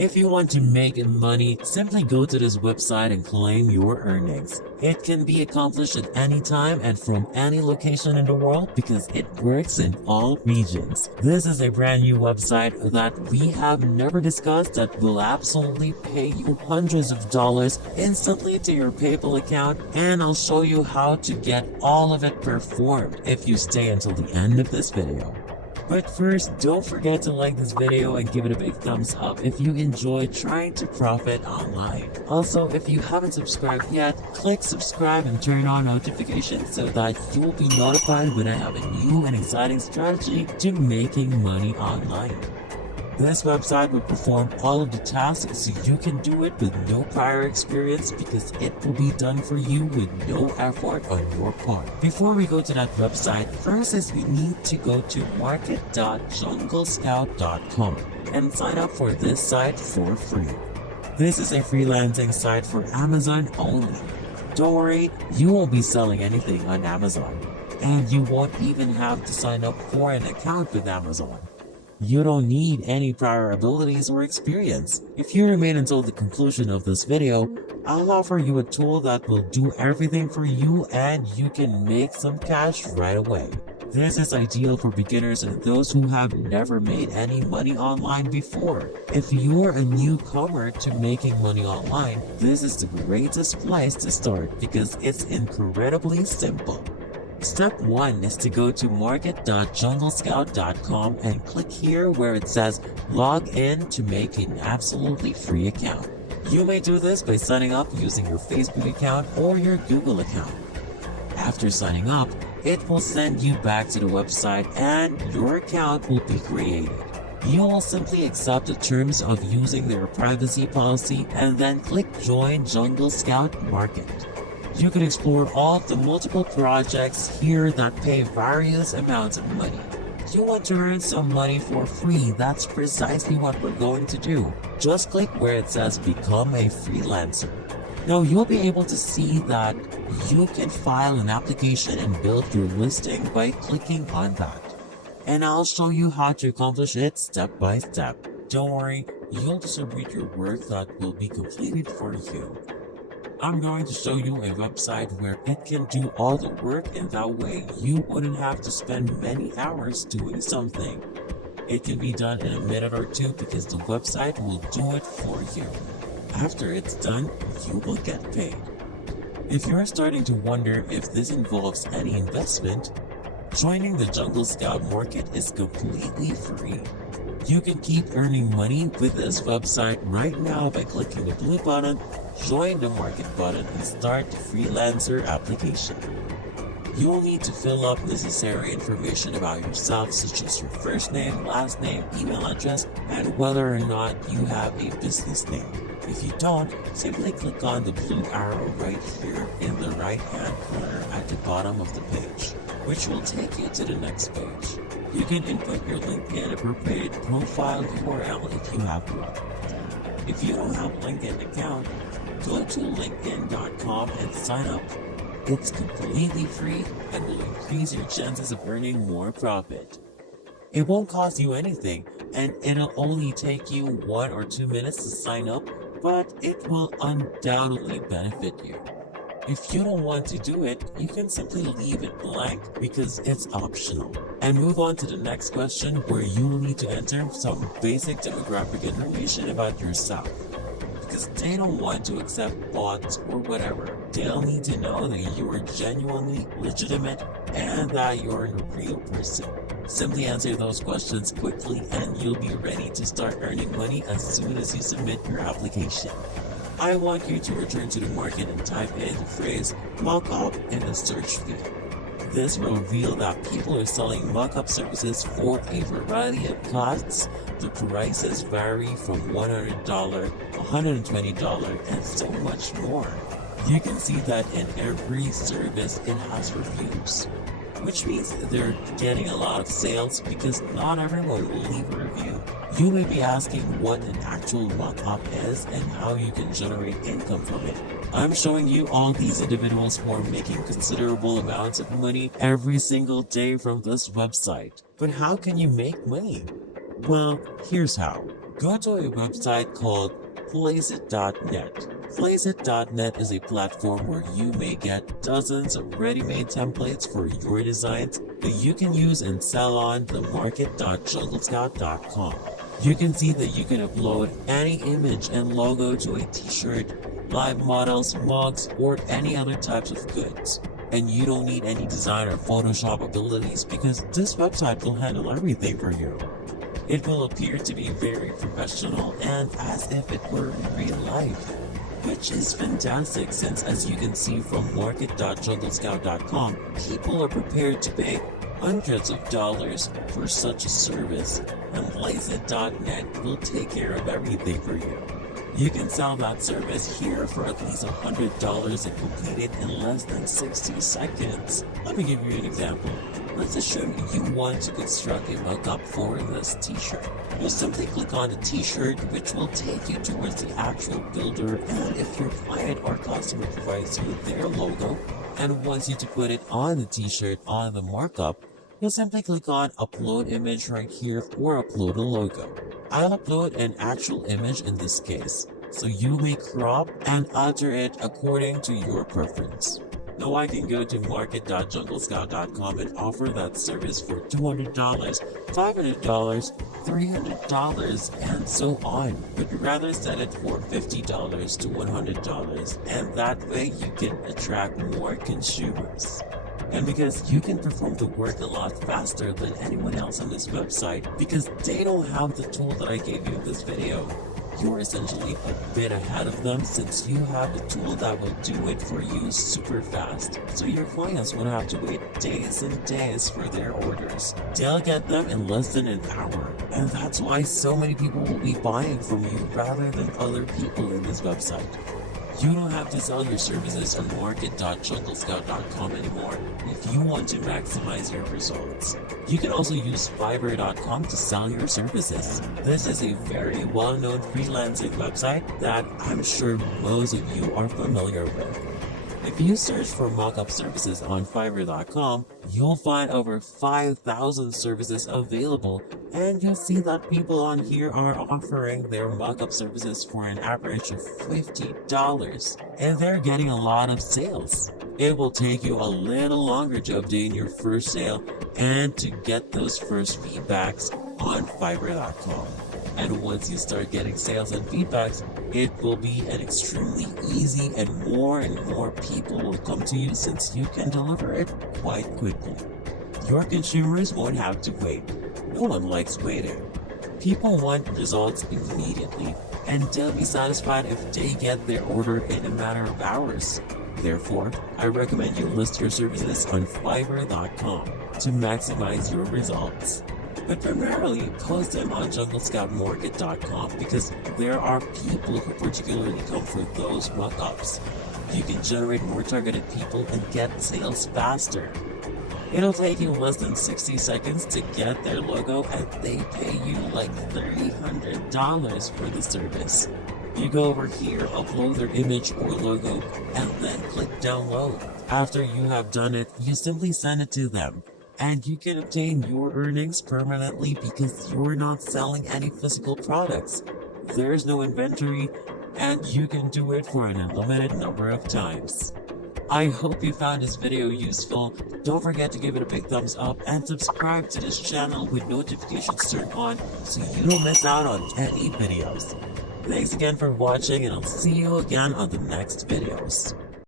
If you want to make money, simply go to this website and claim your earnings. It can be accomplished at any time and from any location in the world because it works in all regions. This is a brand new website that we have never discussed that will absolutely pay you hundreds of dollars instantly to your PayPal account, and I'll show you how to get all of it performed if you stay until the end of this video. But first, don't forget to like this video and give it a big thumbs up if you enjoy trying to profit online. Also, if you haven't subscribed yet, click subscribe and turn on notifications so that you will be notified when I have a new and exciting strategy to making money online. This website will perform all of the tasks so you can do it with no prior experience because it will be done for you with no effort on your part. Before we go to that website, first is we need to go to market.junglescout.com and sign up for this site for free. This is a freelancing site for Amazon only. Don't worry, you won't be selling anything on Amazon, and you won't even have to sign up for an account with Amazon. You don't need any prior abilities or experience. If you remain until the conclusion of this video, I'll offer you a tool that will do everything for you and you can make some cash right away. This is ideal for beginners and those who have never made any money online before. If you're a newcomer to making money online, this is the greatest place to start because it's incredibly simple. Step 1 is to go to market.junglescout.com and click here where it says log in to make an absolutely free account. You may do this by signing up using your Facebook account or your Google account. After signing up, it will send you back to the website and your account will be created. You will simply accept the terms of using their privacy policy and then click Join Jungle Scout Market. You can explore all of the multiple projects here that pay various amounts of money. You want to earn some money for free, that's precisely what we're going to do. Just click where it says Become a Freelancer. Now you'll be able to see that you can file an application and build your listing by clicking on that. And I'll show you how to accomplish it step by step. Don't worry, you'll distribute your work that will be completed for you. I'm going to show you a website where it can do all the work, and that way you wouldn't have to spend many hours doing something. It can be done in a minute or two because the website will do it for you. After it's done, you will get paid. If you're starting to wonder if this involves any investment, joining the Jungle Scout Market is completely free. You can keep earning money with this website right now by clicking the blue button, join the market button, and start the freelancer application. You will need to fill up necessary information about yourself such as your first name, last name, email address, and whether or not you have a business name. If you don't, simply click on the blue arrow right here in the right hand corner at the bottom of the page, which will take you to the next page. You can input your LinkedIn appropriate profile URL if you have one. If you don't have a LinkedIn account, go to linkedin.com and sign up. It's completely free and will increase your chances of earning more profit. It won't cost you anything, and it'll only take you 1 or 2 minutes to sign up, but it will undoubtedly benefit you. If you don't want to do it, you can simply leave it blank because it's optional. And move on to the next question where you will need to enter some basic demographic information about yourself. Because they don't want to accept bots or whatever. They'll need to know that you are genuinely legitimate and that you're a real person. Simply answer those questions quickly and you'll be ready to start earning money as soon as you submit your application. I want you to return to the market and type in the phrase mock-up in the search field. This will reveal that people are selling mock-up services for a variety of costs. The prices vary from $100, $120, and so much more. You can see that in every service it has reviews, which means they're getting a lot of sales because not everyone will leave a review. You may be asking what an actual mock-up is and how you can generate income from it. I'm showing you all these individuals who are making considerable amounts of money every single day from this website. But how can you make money? Well, here's how. Go to a website called Placeit.net. Placeit.net is a platform where you may get dozens of ready-made templates for your designs that you can use and sell on the market.junglescout.com. You can see that you can upload any image and logo to a t-shirt, live models, mugs, or any other types of goods. And you don't need any design or Photoshop abilities because this website will handle everything for you. It will appear to be very professional and as if it were in real life, which is fantastic since, as you can see from market.junglescout.com, people are prepared to pay hundreds of dollars for such a service, and Placeit.net will take care of everything for you. You can sell that service here for at least $100 and complete it in less than 60 seconds. Let me give you an example. Let's assume you want to construct a mock-up for this t-shirt. You'll simply click on the t-shirt, which will take you towards the actual builder, and if your client or customer provides you with their logo and wants you to put it on the t-shirt on the markup, you'll simply click on Upload Image right here or upload a logo. I'll upload an actual image in this case, so you may crop and alter it according to your preference. Now I can go to market.junglescout.com and offer that service for $200, $500, $300, and so on, but rather set it for $50 to $100, and that way you can attract more consumers. And because you can perform the work a lot faster than anyone else on this website, because they don't have the tool that I gave you in this video, you're essentially a bit ahead of them since you have the tool that will do it for you super fast. So your clients won't have to wait days and days for their orders. They'll get them in less than an hour. And that's why so many people will be buying from you rather than other people in this website. You don't have to sell your services on market.junglescout.com anymore if you want to maximize your results. You can also use Fiverr.com to sell your services. This is a very well-known freelancing website that I'm sure most of you are familiar with. If you search for mockup services on Fiverr.com, you'll find over 5,000 services available, and you'll see that people on here are offering their mockup services for an average of $50, and they're getting a lot of sales. It will take you a little longer to obtain your first sale and to get those first feedbacks on Fiverr.com. And once you start getting sales and feedbacks, it will be an extremely easy and more people will come to you since you can deliver it quite quickly. Your consumers won't have to wait. No one likes waiting. People want results immediately, and they'll be satisfied if they get their order in a matter of hours. Therefore, I recommend you list your services on Fiverr.com to maximize your results. But primarily post them on JunglescoutMarket.com because there are people who particularly come for those mockups. You can generate more targeted people and get sales faster. It'll take you less than 60 seconds to get their logo, and they pay you like $300 for the service. You go over here, upload their image or logo, and then click download. After you have done it, you simply send it to them. And you can obtain your earnings permanently because you're not selling any physical products. There's no inventory, and you can do it for an unlimited number of times. I hope you found this video useful. Don't forget to give it a big thumbs up and subscribe to this channel with notifications turned on so you don't miss out on any videos. Thanks again for watching, and I'll see you again on the next videos.